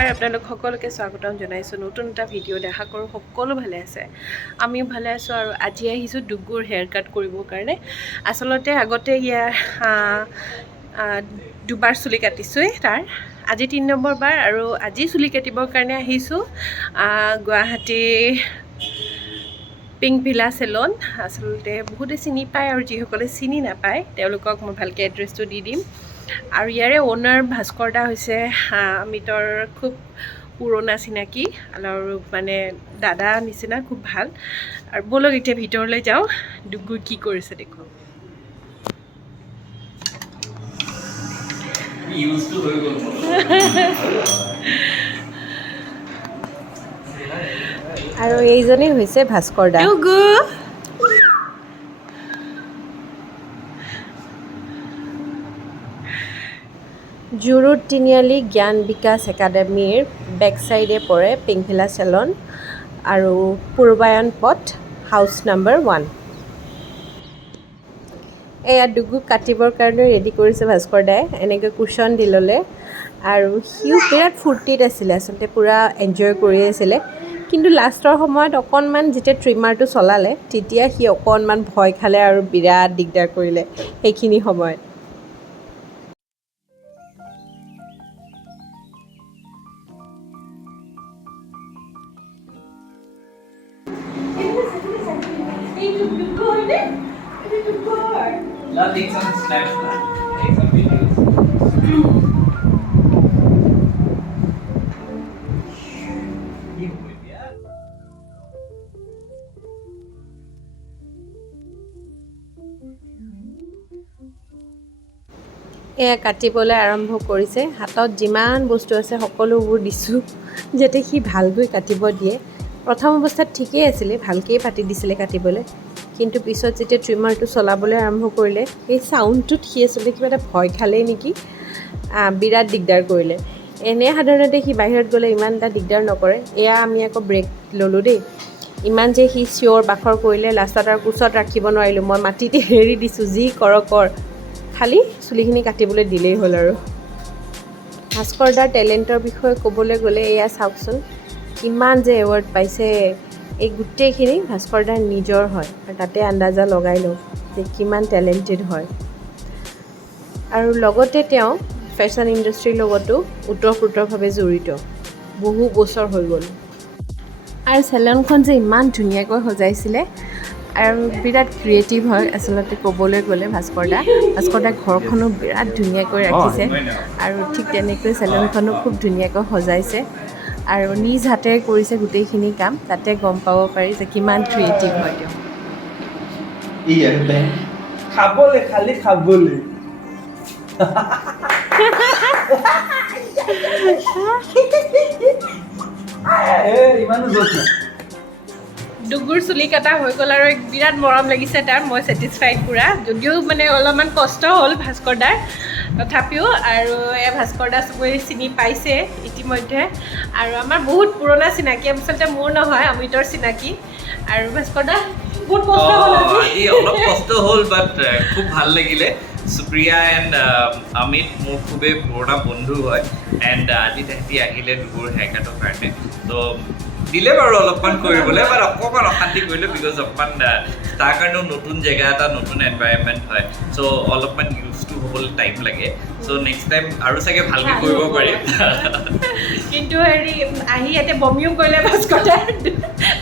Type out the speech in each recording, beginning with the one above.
নমস্কাৰ আপোনালোক সকলোকে স্বাগতম জনাইছোঁ নতুন এটা ভিডিঅ' দেখা কৰোঁ সকলো ভালে আছে আমিও ভালে আছোঁ আৰু আজি আহিছোঁ ডুগুৰ হেয়াৰ কাট কৰিবৰ কাৰণে আচলতে আগতে ইয়াৰ দুবাৰ চুলি কাটিছোঁ তাৰ আজি 3 নম্বৰ বাৰ আৰু আজি চুলি কাটিবৰ কাৰণে আহিছোঁ গুৱাহাটী পিংক ভিলা চেলন আচলতে বহুতে চিনি পায় আৰু যিসকলে চিনি নাপায় তেওঁলোকক মই ভালকৈ এড্ৰেছটো দি দিম আৰু ইয়াৰে অ'নাৰ ভাস্কৰ দা হৈছে অমিতৰ খুব পুৰণা চিনাকি আৰু মানে দাদা নিচিনা খুব ভাল আৰু বলক এতিয়া ভিতৰলৈ যাওঁ ডুগুৰ কি কৰিছে দেখো আৰু এইজনেই হৈছে ভাস্কৰ দা ডুগু জুৰুড তিনিআলি জ্ঞান বিকাশ একাডেমীৰ বেক চাইডে পৰে পিংক ভিলা চেলন আৰু পূৰ্বায়ন পথ হাউচ নম্বৰ 1 এয়া ডুগুক কাটিবৰ কাৰণে ৰেডি কৰিছে ভাস্কৰ দাই এনেকৈ কুশ্যন দি ল'লে আৰু সিও বিৰাট ফূৰ্তিত আছিলে আচলতে পূৰা এনজয় কৰি আছিলে কিন্তু লাষ্টৰ সময়ত অকণমান যেতিয়া ট্ৰিমাৰটো চলালে তেতিয়া সি অকণমান ভয় খালে আৰু বিৰাট দিগদাৰ কৰিলে সেইখিনি সময়ত Take some snaps, take some videos. এয়া কাটিবলৈ আৰম্ভ কৰিছে হাতত যিমান বস্তু আছে সকলোবোৰ দিছোঁ যাতে সি ভালকৈ কাটিব দিয়ে প্ৰথম অৱস্থাত ঠিকেই আছিলে ভালকেই পাতি দিছিলে কাটিবলৈ কিন্তু পিছত যেতিয়া ট্ৰিমাৰটো চলাবলৈ আৰম্ভ কৰিলে সেই চাউণ্ডটোত সি আচলতে কিবা এটা ভয় খালেই নেকি বিৰাট দিগদাৰ কৰিলে এনে সাধাৰণতে সি বাহিৰত গ'লে ইমান এটা দিগদাৰ নকৰে এয়া আমি আকৌ ব্ৰেক ল'লোঁ দেই ইমান যে সি চিঞৰ বাখৰ কৰিলে লাষ্টত আৰু কোচত ৰাখিব নোৱাৰিলোঁ মই মাটিতে হেৰি দিছোঁ যি কৰ খালি চুলিখিনি কাটিবলৈ দিলেই হ'ল আৰু ভাস্কৰ দাৰ টেলেণ্টৰ বিষয়ে ক'বলৈ গ'লে এয়া চাওকচোন কিমান যে এৱাৰ্ড পাইছে এই গোটেইখিনি ভাস্কৰ দাৰ নিজৰ হয় আৰু তাতে আন্দাজা লগাই লওঁ যে কিমান টেলেণ্টেড হয় আৰু লগতে তেওঁ ফেশ্বন ইণ্ডাষ্ট্ৰীৰ লগতো ওতঃপ্ৰোতভাৱে জড়িত বহু বছৰ হৈ গ'ল আৰু চেলনখন যে ইমান ধুনীয়াকৈ সজাইছিলে আৰু বিৰাট ক্ৰিয়েটিভ হয় আচলতে ক'বলৈ গ'লে ভাস্কৰ দা ঘৰখনো বিৰাট ধুনীয়াকৈ ৰাখিছে আৰু ঠিক তেনেকৈ চেলনখনো খুব ধুনীয়াকৈ সজাইছে আৰু নিজ হাতেৰে কৰিছে গোটেইখিনি কাম তাতে গম পাব পাৰি যে কিমান ক্ৰিয়েটিভ হয় তেওঁ খাবলৈ খালি খাবলৈ ইমানো জোচ নাই ডুগুৰ চুলি কাটা হৈ গ'ল আৰু বিৰাট মৰম লাগিছে তাৰ মই ছেটিছফাইড পূৰা যদিও মানে অলপমান কষ্ট হ'ল ভাস্কৰ দাৰ তথাপিও আৰু এই ভাস্কৰ দা চবেই চিনি পাইছে ইতিমধ্যে আৰু আমাৰ বহুত পুৰণা চিনাকি আচলতে মোৰ নহয় অমিতৰ চিনাকি আৰু ভাস্কৰ দা বহুত কষ্ট হ'ল আজি অলপ কষ্ট হ'ল বাট খুব ভাল লাগিলে সুপ্ৰিয়া এণ্ড অমিত মোৰ খুবেই পুৰণা বন্ধু হয় এণ্ড আজি তেহেঁতি আহিলে ডুগুৰ হেয়াৰ কাটৰ কাৰণে তো দিলে বাৰু অলপমান কৰিবলৈ বাট অকণমান অশান্তি কৰিলে বিকজ অকণমান তাৰ কাৰণেও নতুন জেগা এটা নতুন এনভাইৰনমেণ্ট হয় চ' অলপমান ইউজ টু হ'বলৈ টাইম লাগে চ' নেক্সট টাইম আৰু চাগে ভালকৈ কৰিব পাৰিম কিন্তু হেৰি আহি ইয়াতে বমিও কৰিলে ভাস্কৰ দাই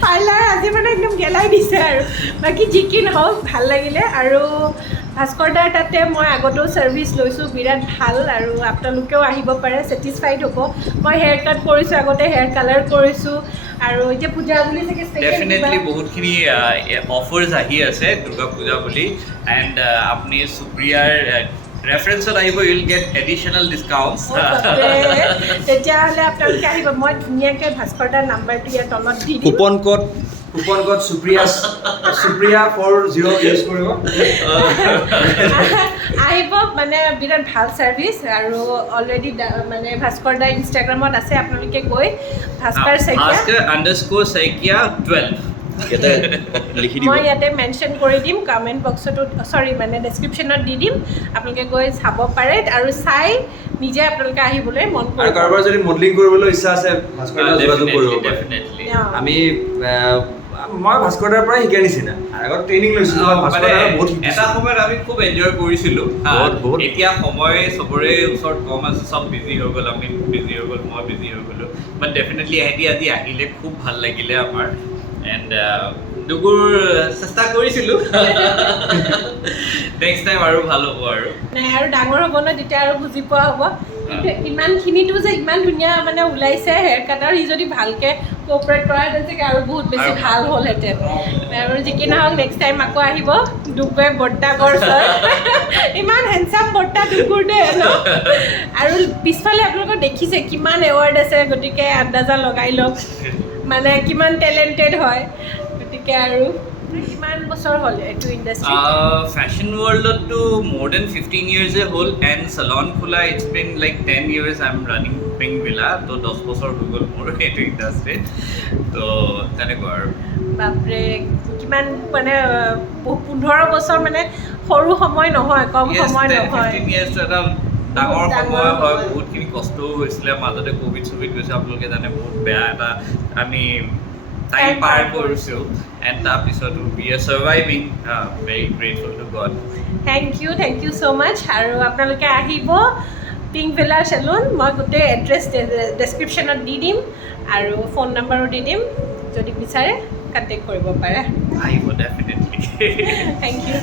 পাৰ্লাৰ আজি মানে একদম গেলাই দিছে আৰু বাকী যি কি নহওক ভাল লাগিলে আৰু ভাস্কৰ দাৰ তাতে মই আগতেও ছাৰ্ভিচ লৈছোঁ বিৰাট ভাল আৰু আপোনালোকেও আহিব পাৰে ছেটিছফাইড হ'ব মই হেয়াৰ কাট কৰিছোঁ আগতে হেয়াৰ কালাৰ কৰিছোঁ আৰু এতিয়া পূজা বুলি চাগে ডেফিনেটলি বহুতখিনি অফাৰ্ছ আহি আছে দুৰ্গা পূজা বুলি এণ্ড আপুনি সুপ্ৰিয়াৰ ৰেফাৰেঞ্চত আহিব ইউল গেট এডিশ্যনেল ডিছকাউণ্টছ তেতিয়াহ'লে আপোনালোকে আহিব মই ধুনীয়াকৈ ভাস্কৰ দাৰ নাম্বাৰটো ইয়াৰ তলত দি দিম কুপন কোড সুপ্ৰিয়া 40 ইউজ কৰিব আহিব মানে বিৰাট ভাল ছাৰ্ভিচ আৰু অলৰেডি মানে ভাস্কৰ দা ইনষ্টাগ্ৰামত আছে আপোনালোকে গৈ ভাস্কৰ শইকীয়া _Saikia 12 ইয়াতে লিখি দিব মই ইয়াতে মেনশ্যন কৰি দিম কমেণ্ট বক্সতো চৰি মানে ডেছক্ৰিপশ্যনত দি দিম আপোনালোকে গৈ চাব পাৰে আৰু চাই নিজে আপোনালোকে আহিবলৈ মন আৰু কৰিব কাৰোবাৰ যদি মডেলিং কৰিবলৈ ইচ্ছা আছে ভাস্কৰ দাৰ যোগাযোগ কৰিব পাৰে ডেফিনেটলি আমি মই ভাস্কৰ দাৰ পৰাই শিকাৰ নিচিনা আগত ট্ৰেইনিং লৈছিলোঁ ভাস্কৰ দাৰ বহুত এটা সময়ত আমি খুব এনজয় কৰিছিলোঁ বহুত। এতিয়া সময় চবৰে ওচৰত কম আছে চব বিজি হৈ গ'ল আমি বিজি হৈ গ'ল মই বিজি হৈ গ'লোঁ বাট ডেফিনেটলি এহেঁতি আজি আহিলে খুব ভাল লাগিলে আমাৰ এণ্ড দুগুৰ চেষ্টা কৰিছিলোঁ নেক্সট টাইম আৰু ভাল হ'ব আৰু নাই আৰু ডাঙৰ হ'ব ন তেতিয়া আৰু বুজি পোৱা হ'ব কিন্তু ইমানখিনিতো যে ইমান ধুনীয়া মানে ওলাইছে হেয়াৰ কাটাৰ সি যদি ভালকৈ কোঅপাৰেট কৰাহেঁতেন চাগে আৰু বহুত বেছি আৰু ভাল হ'লহেঁতেন আৰু যি কি নহওক নেক্সট টাইম আকৌ আহিব দুগুৱে বৰ্তাকৰ ওচৰত ইমান হেণ্ডচাম বৰ্তা দুগুৰ দে ন আৰু পিছফালে আপোনালোকক দেখিছে কিমান এৱাৰ্ড আছে গতিকে আন্দাজা লগাই লওক মানে কিমান টেলেণ্টেড হয় গতিকে আৰু কিমান বছৰ হ'ল এইটো ইণ্ডাষ্ট্ৰি ফেশ্বন ৱৰ্ল্ডততো মোৰ দেন 15 ইয়াৰ্ছে হ'ল এণ্ড চেলন খোলা it's been like 10 years I am running Pinkvilla তো 10 বছৰ হৈ গ'ল মোৰ এইটো ইণ্ডাষ্ট্ৰিত তো তেনেকুৱা আৰু বাপৰে কিমান মানে 15 বছৰ মানে সৰু সময় নহয় কম সময় নহয় 15 years এটা ডাঙৰ বহুত ডাঙৰ সময় হয় সময়। বহুতখিনি কষ্টও হৈছিলে মাজতে ক'ভিড চভিড গৈছে আপোনালোকে জানে বহুত বেয়া এটা আমি টাইম পাৰ কৰিছোঁ এণ্ড তাৰপিছতো we are surviving very grateful to God thank you so' much আৰু আপোনালোকে আহিব পিংক ভিলা চেলুন মই গোটেই এড্ৰেছ ডেছক্ৰিপশ্যনত দি দিম আৰু ফোন নম্বৰো দি দিম যদি বিচাৰে কণ্টেক্ট কৰিব পাৰে আহিব ডেফিনেটলি থেংক ইউ